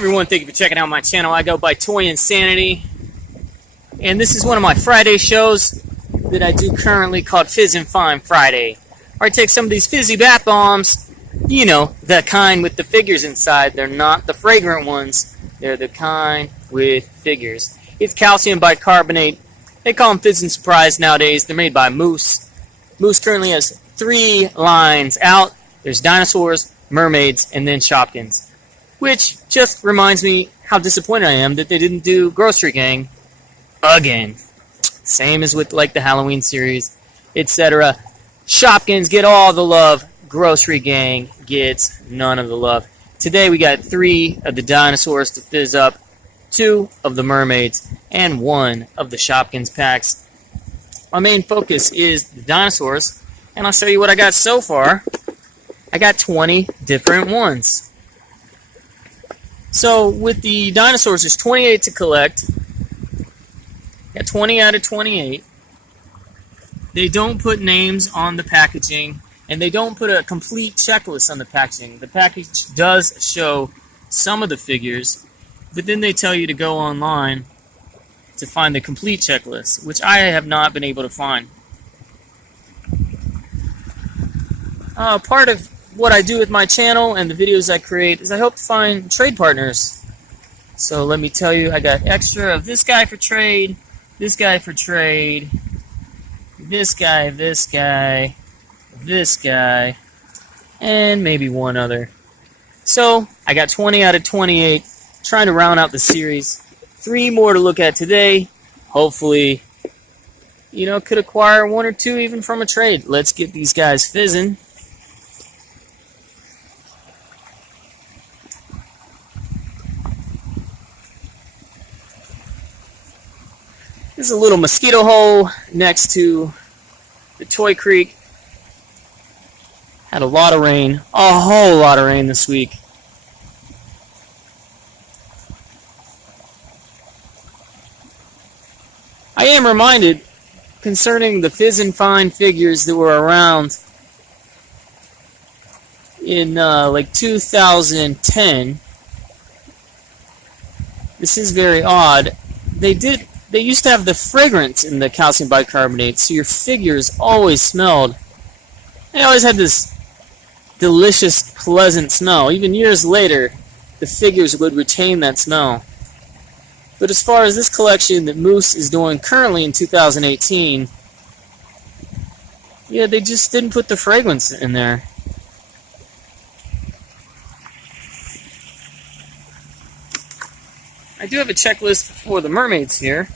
everyone, thank you for checking out my channel. I go by Fizzinsanity, and this is one of my Friday shows that I do currently called Fizz and Fine Friday, where I take some of these fizzy bath bombs, you know, the kind with the figures inside. They're not the fragrant ones, they're the kind with figures. It's calcium bicarbonate. They call them Fizz and Surprise nowadays. They're made by Moose. Moose currently has 3 lines out. There's dinosaurs, mermaids, and then Shopkins. Which just reminds me how disappointed I am that they didn't do Grocery Gang again. Same as with like the Halloween series, etc. Shopkins get all the love. Grocery Gang gets none of the love. Today we got 3 of the dinosaurs to fizz up, 2 of the mermaids, and 1 of the Shopkins packs. My main focus is the dinosaurs, and I'll show you what I got so far. I got 20 different ones. So with the dinosaurs, there's 28 to collect. Got 20 out of 28. They don't put names on the packaging, and they don't put a complete checklist on the packaging. The package does show some of the figures, but then they tell you to go online to find the complete checklist, which I have not been able to find. Part of what I do with my channel and the videos I create is I hope to find trade partners. So let me tell you, I got extra of this guy for trade, this guy for trade, this guy, this guy, this guy, and maybe one other. So I got 20 out of 28, trying to round out the series. 3 more to look at today. Hopefully, you know, could acquire 1 or 2 even from a trade. Let's get these guys fizzing. This is a little mosquito hole next to the Toy Creek. Had a lot of rain, a whole lot of rain this week. I am reminded concerning the Fizz and Fine figures that were around in like 2010. This is very odd. They used to have the fragrance in the calcium bicarbonate, so your figures always smelled. They always had this delicious, pleasant smell. Even years later, the figures would retain that smell. But as far as this collection that Moose is doing currently in 2018, yeah, they just didn't put the fragrance in there. I do have a checklist for the mermaids here.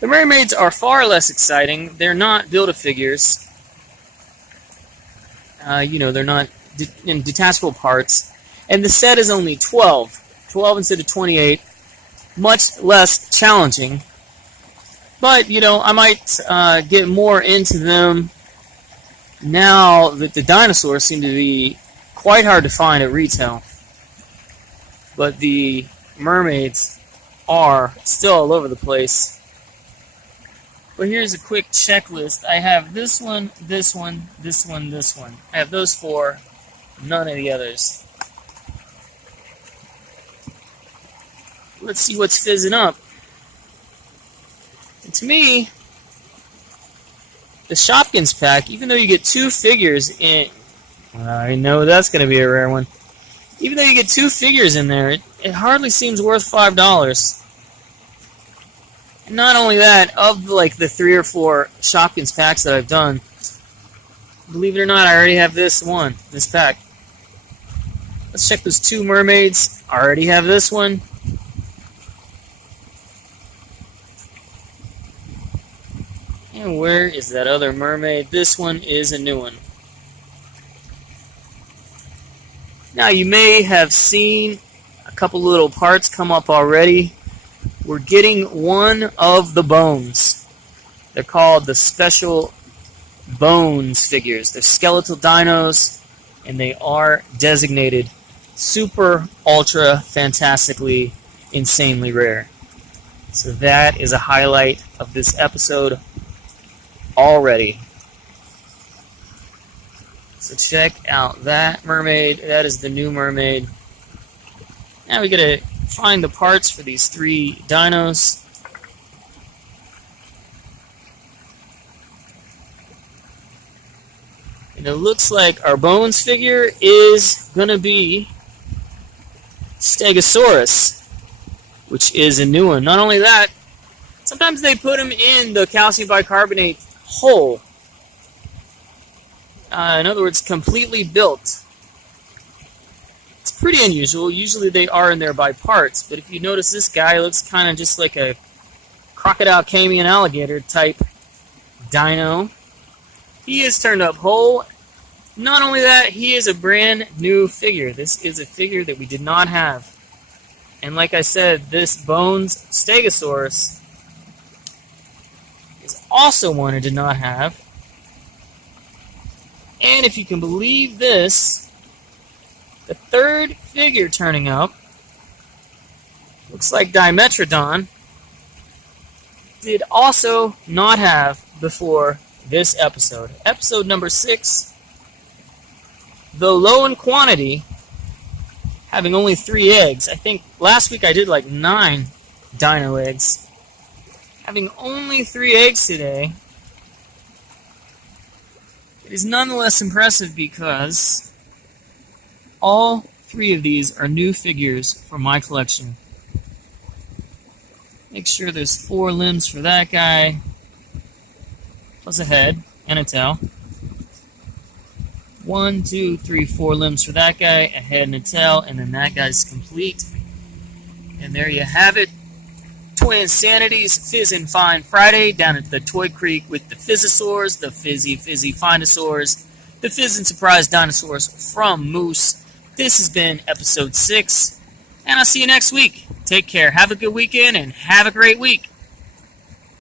The mermaids are far less exciting. They're not Build-A-Figures. You know, they're not in detachable parts. And the set is only 12. 12 instead of 28. Much less challenging. But, you know, I might get more into them now that the dinosaurs seem to be quite hard to find at retail. But the mermaids are still all over the place. But here's a quick checklist. I have this one, this one, this one, this one. I have those 4, none of the others. Let's see what's fizzing up. And to me, the Shopkins pack, even though you get 2 figures in... I know that's going to be a rare one. Even though you get 2 figures in there, it hardly seems worth $5. And not only that, of like the 3 or 4 Shopkins packs that I've done, believe it or not, I already have this pack. Let's check those 2 mermaids. I already have this one. And where is that other mermaid? This one is a new one. Now you may have seen a couple little parts come up already. We're getting 1 of the bones. They're called the Special Bones figures. They're skeletal dinos, and they are designated super, ultra, fantastically, insanely rare. So that is a highlight of this episode already. So check out that mermaid. That is the new mermaid. Now we gotta find the parts for these 3 dinos. And it looks like our Bones figure is gonna be Stegosaurus, which is a new one. Not only that, sometimes they put them in the calcium bicarbonate hole. In other words, completely built. It's pretty unusual. Usually they are in there by parts, but if you notice, this guy looks kind of just like a crocodile, Cayman, alligator type dino. He is turned up whole. Not only that, he is a brand new figure. This is a figure that we did not have. And like I said, this Bones Stegosaurus is also one I did not have. And if you can believe this, the 3rd figure turning up looks like Dimetrodon. Did also not have before this episode. Episode number 6. Though low in quantity, having only 3 eggs. I think last week I did like 9 dino eggs. Having only 3 eggs today, it is nonetheless impressive because all 3 of these are new figures for my collection. Make sure there's 4 limbs for that guy, plus a head and a tail. 1, 2, 3, 4 limbs for that guy, a head and a tail, and then that guy's complete. And there you have it. Toy Insanity's Fizz and Find Friday down at the Toy Creek with the Fizzosaurs, the Fizzy Findosaurs, the Fizz and Surprise Dinosaurs from Moose. This has been episode 6, and I'll see you next week. Take care, have a good weekend, and have a great week.